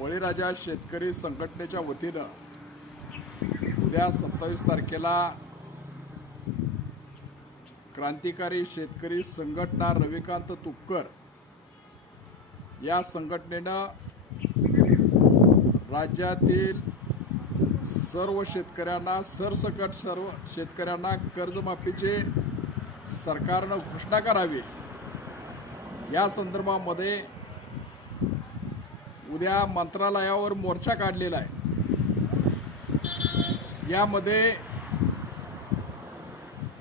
बळीराजा शेतकरी संघटनेच्या वतीनं उद्या 27 तारखेला क्रांतिकारी शेतकरी संघटना रविकांत तुपकर या संघटनेनं राज्यातील सर्व शेतकऱ्यांना सरसकट सर्व शेतकऱ्यांना कर्जमाफीचे सरकारनं घोषणा करावी या संदर्भामध्ये उद्या मंत्रालयावर मोर्चा काढलेला आहे। यामध्ये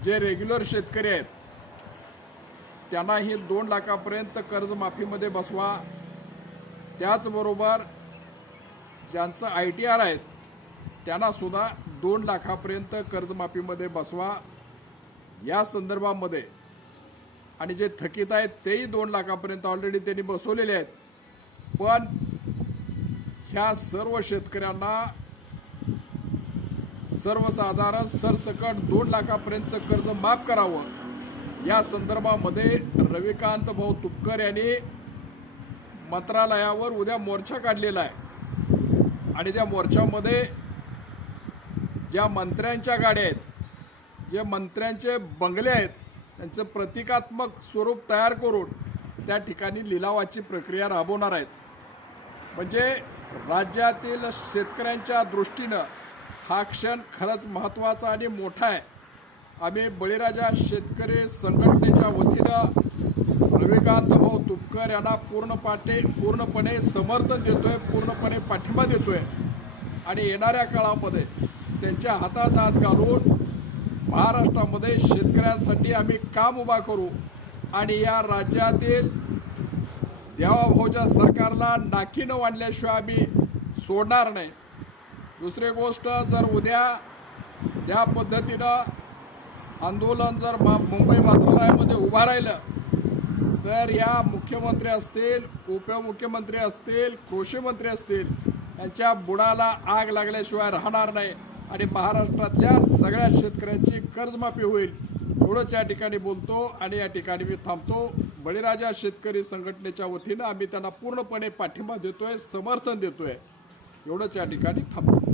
जे रेग्युलर शेतकरी आहेत त्यांनाही 2 लाखापर्यंत कर्जमाफीमध्ये बसवा, त्याचबरोबर ज्यांचं ITR आहेत त्यांना सुद्धा 2 लाखापर्यंत कर्जमाफीमध्ये बसवा या संदर्भामध्ये, आणि जे थकीत आहेत तेही 2 लाखापर्यंत ऑलरेडी त्यांनी बसवलेले आहेत। पण ह्या सर्व शेतकऱ्यांना सर्वसाधारण सरसकट 2 लाखापर्यंतचं कर्ज माफ करावं या संदर्भामध्ये रविकांत भाऊ तुपकर यांनी मंत्रालयावर उद्या मोर्चा काढलेला आहे। आणि त्या मोर्चामध्ये ज्या मंत्र्यांच्या गाड्या आहेत, जे मंत्र्यांचे बंगले आहेत, त्यांचं प्रतिकात्मक स्वरूप तयार करून त्या ठिकाणी लिलावाची प्रक्रिया राबवणार आहेत। म्हणजे राज्यातील शेतकऱ्यांच्या दृष्टीनं हा क्षण खरंच महत्त्वाचा आणि मोठा आहे। आम्ही बळीराजा शेतकरी संघटनेच्या वतीनं रविकांत भाऊ तुपकर यांना पूर्णपणे समर्थन देतोय, पूर्णपणे पाठिंबा देतोय आणि येणाऱ्या काळामध्ये त्यांच्या हातात हात घालून महाराष्ट्रामध्ये शेतकऱ्यांसाठी आम्ही काम उभा करू आणि या राज्यातील देवाभाऊच्या सरकारला नाकीनं वाढल्याशिवाय आम्ही सोडणार नाही। दुसरी गोष्ट, जर उद्या त्या पद्धतीनं आंदोलन जर मुंबई मंत्रालयामध्ये उभा राहिलं तर या मुख्यमंत्री असतील, उपमुख्यमंत्री असतील, कृषी मंत्री असतील, यांच्या बुडाला आग लागल्याशिवाय राहणार नाही आणि महाराष्ट्रातल्या सगळ्या शेतकऱ्यांची कर्जमाफी होईल एवढंच या ठिकाणी बोलतो आणि या ठिकाणी मी थांबतो। बळीराजा शेतकरी संघटनेच्या वतीनं आम्ही त्यांना पूर्णपणे पाठिंबा देतोय, समर्थन देतोय एवढंच या ठिकाणी थांबतो।